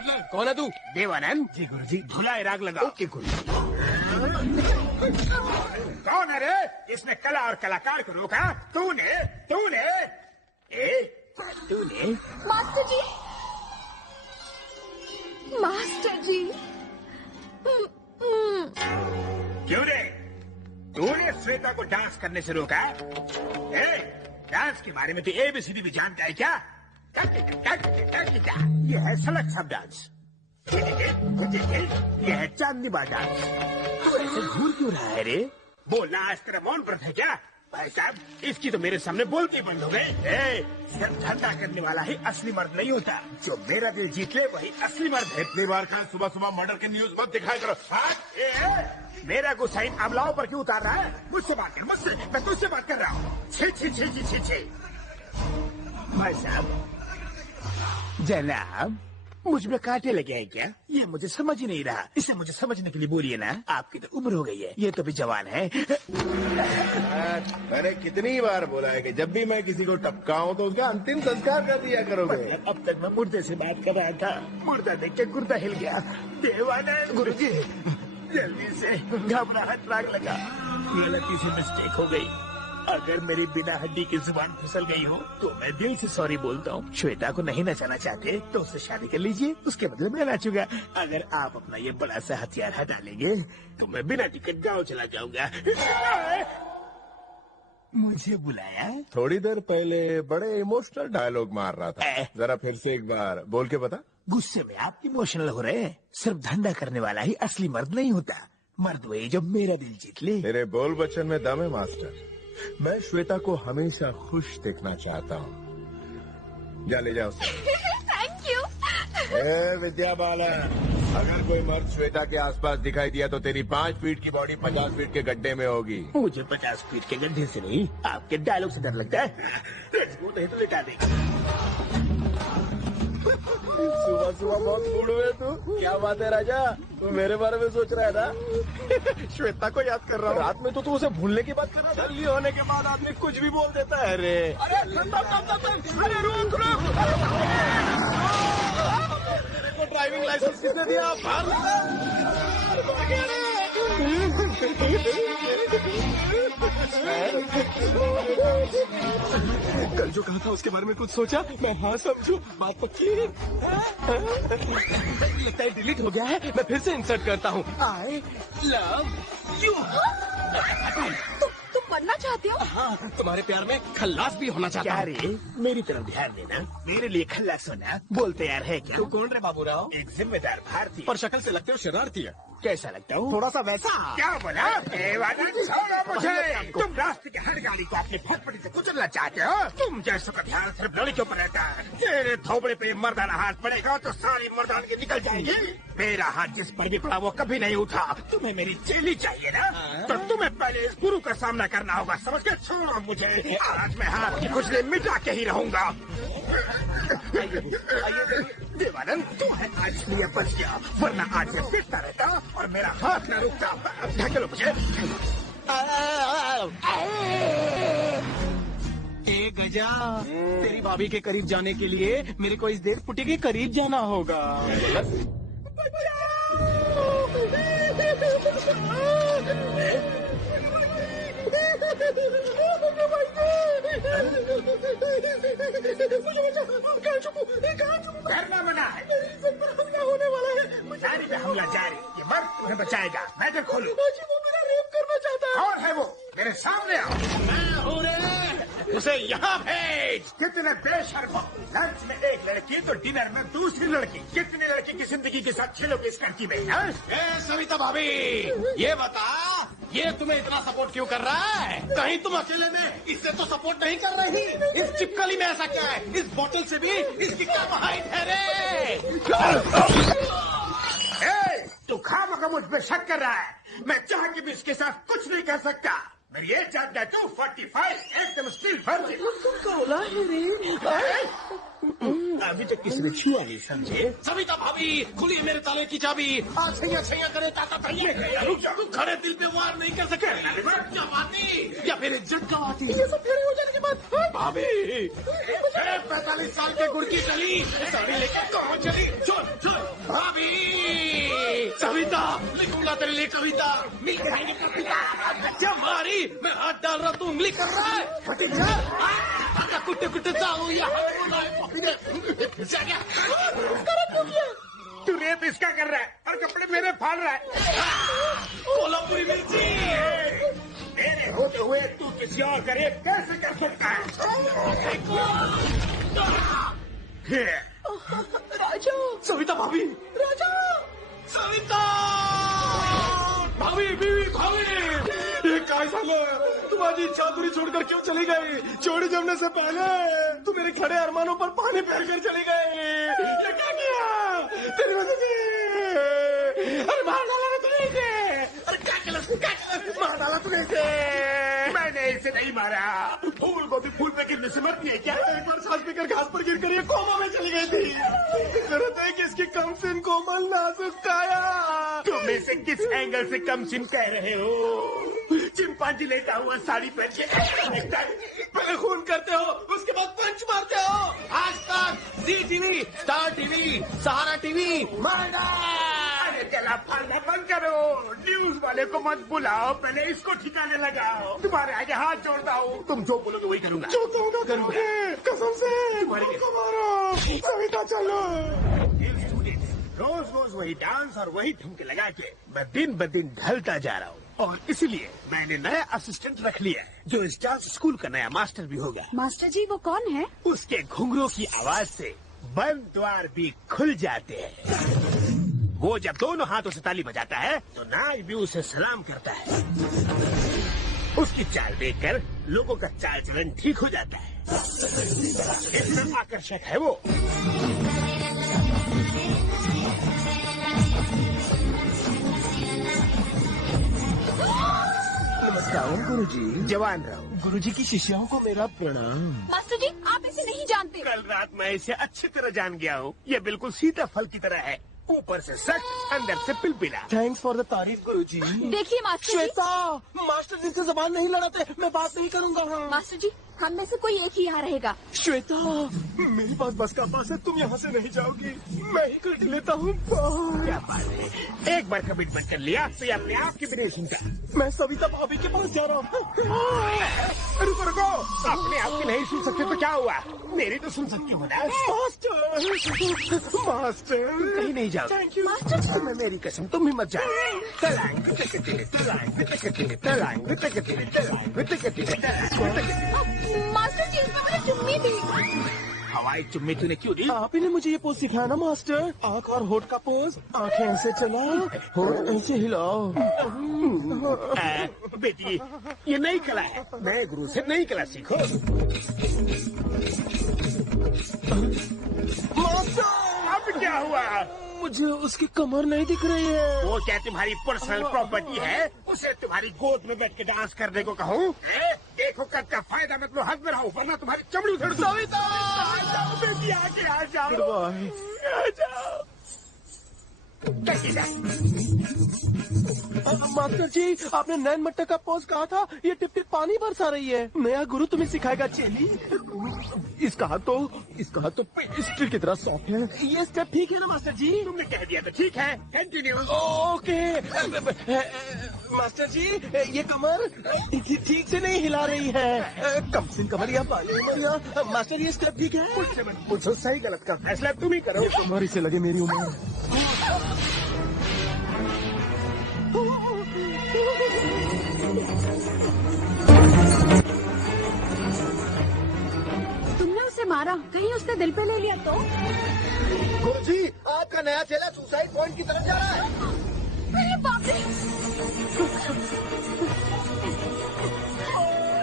मतलब कौन है तू? देवानंद जी गुरुजी। धुलाई राग लगा। ओके गुरुजी। कौन है रे? इसने कला और कलाकार को रोका? तूने तूने तूने मास्टर जी, मास्टर जी। क्यों रे? तूने श्वेता को डांस करने से रोका? डांस के बारे में तो ABCD भी जानता है क्या? ये है सलग सब डांस। ये है चांदीबा डांस। तू ऐसे घूर क्यों रहा है रे? बोलना आज तेरा मौन व्रत है क्या? भाई साहब, इसकी तो मेरे सामने बोलती बंद हो गई। सिर्फ धंधा करने वाला ही असली मर्द नहीं होता। जो मेरा दिल जीत ले वही असली मर्द है। इतनी बार कहा सुबह सुबह मर्डर के न्यूज मत दिखाया करो। मेरा गुस्सा इन अमलाओं पर क्यों उतार रहा है? मुझसे बात कर, मुझसे। मैं तुझसे बात कर रहा हूँ। छी छी छी छी छी छी। भाई साहब, जनाब, मुझ में कांटे लगे हैं क्या? ये मुझे समझ ही नहीं रहा। इसे मुझे समझने के लिए बोलिए ना। आपकी तो उम्र हो गई है, ये तो भी जवान है। मैंने कितनी बार बोला है कि जब भी मैं किसी को टपकाऊं तो उसका अंतिम संस्कार कर दिया करोगे। अब तक मैं मुर्दे से बात कर रहा था। मुर्दा देख के गुर्दा हिल गया। देवानंद गुरुजी, जल्दी से घबराहट राग लगा। गलती से मिस्टेक हो गई। अगर मेरी बिना हड्डी की जुबान फिसल गई हो तो मैं दिल से सॉरी बोलता हूँ। श्वेता को नहीं नचाना चाहते तो उससे शादी कर लीजिए, उसके बदले में नाचूंगा। अगर आप अपना ये बड़ा सा हथियार हटा लेंगे तो मैं बिना टिकट गाँव चला जाऊंगा। मुझे बुलाया? थोड़ी देर पहले बड़े इमोशनल डायलॉग मार रहा था। जरा फिर से एक बार बोल के बता। गुस्से में आप इमोशनल हो रहे हैं। सिर्फ धंधा करने वाला ही असली मर्द नहीं होता। मर्द वही जो मेरा दिल जीत ले। मेरे बोल बच्चन में दम है मास्टर। मैं श्वेता को हमेशा खुश देखना चाहता हूँ। जा ले जाओ। Thank you. विद्या बालन, अगर कोई मर्द श्वेता के आसपास दिखाई दिया तो तेरी 5 फीट की बॉडी 50 फीट के गड्ढे में होगी। मुझे 50 फीट के गड्ढे से नहीं, आपके डायलॉग से डर लगता है। वो नहीं तो लिटा देगा। सुबह सुबह बहुत मूड हुए तू। क्या बात है राजा, तू मेरे बारे में सोच रहा है ना? श्वेता को याद कर रहा हूँ। रात में तो तू उसे भूलने की बात कर रहा था। जल्दी होने के बाद आदमी कुछ भी बोल देता है रे। अरे रुक। मेरे को ड्राइविंग लाइसेंस किसने दिया? कल जो कहा था उसके बारे में कुछ सोचा? मैं हाँ समझू, बात पक्की है। लगता है डिलीट हो गया है। मैं फिर से इंसर्ट करता हूँ। I love you. तुम बनना चाहते हो? हाँ, तुम्हारे प्यार में खल्लास भी होना चाहता हूँ। क्या रे? मेरी तरफ ध्यान देना। मेरे लिए खल्लास होना बोल तैयार है क्या? तू कौन रे बाबूराव? एक जिम्मेदार भारतीय। पर शक्ल से लगते हो शरारती है। कैसा लगता हूँ? थोड़ा सा वैसा। क्या बोला? छोड़ो मुझे। तुम रास्ते के हर गाड़ी को अपनी फटफटी से कुचलना चाहते हो? तुम जैसों का ध्यान सिर्फ लड़कियों पर रहता है। तेरे थोबड़े पे मर्दाना हाथ पड़ेगा तो सारी मर्दान की निकल जाएंगी। मेरा हाथ जिस पर भी पड़ा वो कभी नहीं उठा। तुम्हें मेरी चेली चाहिए ना? तो तुम्हें पहले इस गुरु का सामना करना होगा, समझ के? छोड़ो मुझे। आज मैं हाथ की खुजली मिटा के ही रहूंगा। देवानंद, तू है आज इसलिए बच गया, वरना आज ये पिटता रहता और मेरा हाथ न रुकता। ढकेलो मुझे। ए गजा, तेरी भाभी के करीब जाने के लिए मेरे को इस देव पुटी के करीब जाना होगा। करना मना है। होने वाला है। जारी में हमला जारी। ये मर्द तुम्हें बचाएगा। मैं तो खोलूं। वो मेरा रेप करना चाहता है। कौन है वो? मेरे सामने आओ। मैं हूँ रे। उसे यहाँ भेज। कितने बेशर्म हो। लंच में एक लड़की तो डिनर में दूसरी लड़की। कितने लड़की की जिंदगी के साथ खेलोगे इस लड़की में? सविता भाभी, ये बता, ये तुम्हें इतना सपोर्ट क्यों कर रहा है? कहीं तुम अकेले में इससे तो सपोर्ट नहीं कर रही। इस चिपकली में ऐसा क्या है? इस बोतल से भी इसकी क्या हाइट है रे? तू खामखा मुझ पे शक कर रहा है। मैं चाह के भी इसके साथ कुछ नहीं कर सकता। मेरी एज जान है 245, एकदम स्टील फर्जी। अभी तक किसी ने छुआ नहीं, समझे? सविता भाभी, खुली मेरे ताले की चाबी। आज छैया छैया करे ताकत तू खड़े दिल पे वार नहीं कर सके। जवानी या फिर इज्जत गवाती। ये सब फेरे हो जाने के बाद भाभी 45 साल के गुड़ की चली साड़ी लेकर कहाँ चली? चल चल कविता लिखूंगा तेरे लिए कविता। मिल जाएगी कविता। क्या मारी, मैं हाथ डाल रहा तू उंगली कर रहा है। कुट्टे कुट्टे जाओ तू रेप इसका कर रहा है और कपड़े मेरे फाड़ रहा है। कोल्हापुरी मिर्ची। मेरे होते हुए तू किसी और का रेप कैसे कर सकता है? राजा, सविता भाभी, राजा, सविता भाभी, बीवी भाभी, ये क्या झालं? तू माझी इच्छा अधूरी छोड़कर क्यों चली गई? जोड़ी जमने से पहले तू मेरे खड़े अरमानों पर पानी फेर कर चली गई। ये क्या किया? तेरी वजह से। अरे मार डाला ना तूने इसे। अरे क्या किया? मार डाला तूने इसे। मैंने इसे नहीं मारा। फूल को भी फूल पे गिरने से मत नहीं है क्या? एक बार सांस पीकर घास पर गिर कर ये कोमा में चली गई थी। जरूरत है कि इसकी कम सिन कोमल नाजुक काया। तुम इसे किस एंगल से कम सिम कह रहे हो? चिंपांजी लेटा हुआ साड़ी पहन के पहले खून करते हो, उसके बाद पंच मारते हो। आज तक जी टीवी, स्टार टीवी, सहारा टीवी, अरे चला फालना बंद करो। न्यूज वाले को मत बुलाओ, पहले इसको ठिकाने लगाओ। तुम्हारे आगे हाथ जोड़ता हूँ, तुम जो बोलोगे वही करूंगा। जो कहूँगा करूँगा, कसम से। मारो सविता, चलो। रोज रोज वही डांस और वही ठुमके लगा के मैं दिन ब दिन ढलता जा रहा हूँ, और इसलिए मैंने नया असिस्टेंट रख लिया है, जो इस डांस स्कूल का नया मास्टर भी होगा। मास्टर जी वो कौन है? उसके घुंघरू की आवाज से बंद द्वार भी खुल जाते हैं। वो जब दोनों हाथों से ताली बजाता है तो नाई भी उसे सलाम करता है। उसकी चाल देखकर लोगों का चाल चलन ठीक हो जाता है। इतना आकर्षक है वो। नमस्कार गुरुजी। जवान रहो। गुरुजी की शिष्याओं को मेरा प्रणाम। मास्टर जी आप इसे नहीं जानते। कल रात मैं इसे अच्छी तरह जान गया हूँ। ये बिल्कुल सीताफल की तरह है, ऊपर से सख्त, अंदर से पिलपिला। थैंक्स फॉर द तारीफ गुरुजी। देखिए मास्टर जी, श्वेता, मास्टर जी से जबान नहीं लड़ाते, मैं बात नहीं करूँगा। मास्टर जी हम में से कोई एक ही यहाँ रहेगा। श्वेता, मेरे पास बस का पास है, तुम यहाँ से नहीं जाओगी, मैं ही कर लेता हूँ। क्या बात है, एक बार कमिटमेंट कर लिया तो ये अपने आप की भी नहीं सुनता। मैं सविता भाभी के पास जा रहा हूँ। रुको रुको, अपने आप की नहीं सुन सकते तो क्या हुआ? मेरी तो सुन सकती हो ना। मास्टर कहीं नहीं जाओ। थैंक यू मास्टर जी मैं मेरी कसम, तुम ही मत जाओ। मास्टर जी इसमें मुझे चुम्मी दी। हवाई चुम्मी तूने क्यों दी? आप ही ने मुझे ये पोज सिखाया ना मास्टर। आँख और होठ का पोज, आँखें ऐसे चलाओ, होठ ऐसे हिलाओ। बेटी, ये नई कला है, नए गुरु से नई कला सीखो। मास्टर, अब क्या हुआ? मुझे उसकी कमर नहीं दिख रही है। वो क्या तुम्हारी पर्सनल प्रॉपर्टी है? उसे तुम्हारी गोद में बैठ के डांस करने को कहूँ? एक हुक्कत का फायदा मैं तुम्हें हाथ में रहा हूँ, वरना तुम्हारी चमड़ी उधर। सविता, आ जाओ बेटी, आके आ जाओ। Good bye. आ जाओ। मास्टर जी, आपने नैन मट्टा का पोज कहा था, ये टिप टिप पानी बरसा रही है। नया गुरु तुम्हें सिखाएगा चेली। इसका हाथ तो स्टील की तरह सॉफ्ट है। ये स्टेप ठीक है ना मास्टर जी? तुमने कह दिया तो ठीक है, कंटिन्यू। ओके। मास्टर जी, ये कमर ठीक से नहीं हिला रही है। कम से कमर या बाली उमर या मास्टर, ये स्टेप ठीक है? मुझसे मत पूछो, सही गलत का फैसला तुम ही करो। कमर से लगे मेरी उम्र। तुमने उसे मारा, कहीं उसने दिल पे ले लिया तो? गुरुजी, आपका नया चेला सुसाइड पॉइंट की तरफ जा रहा है।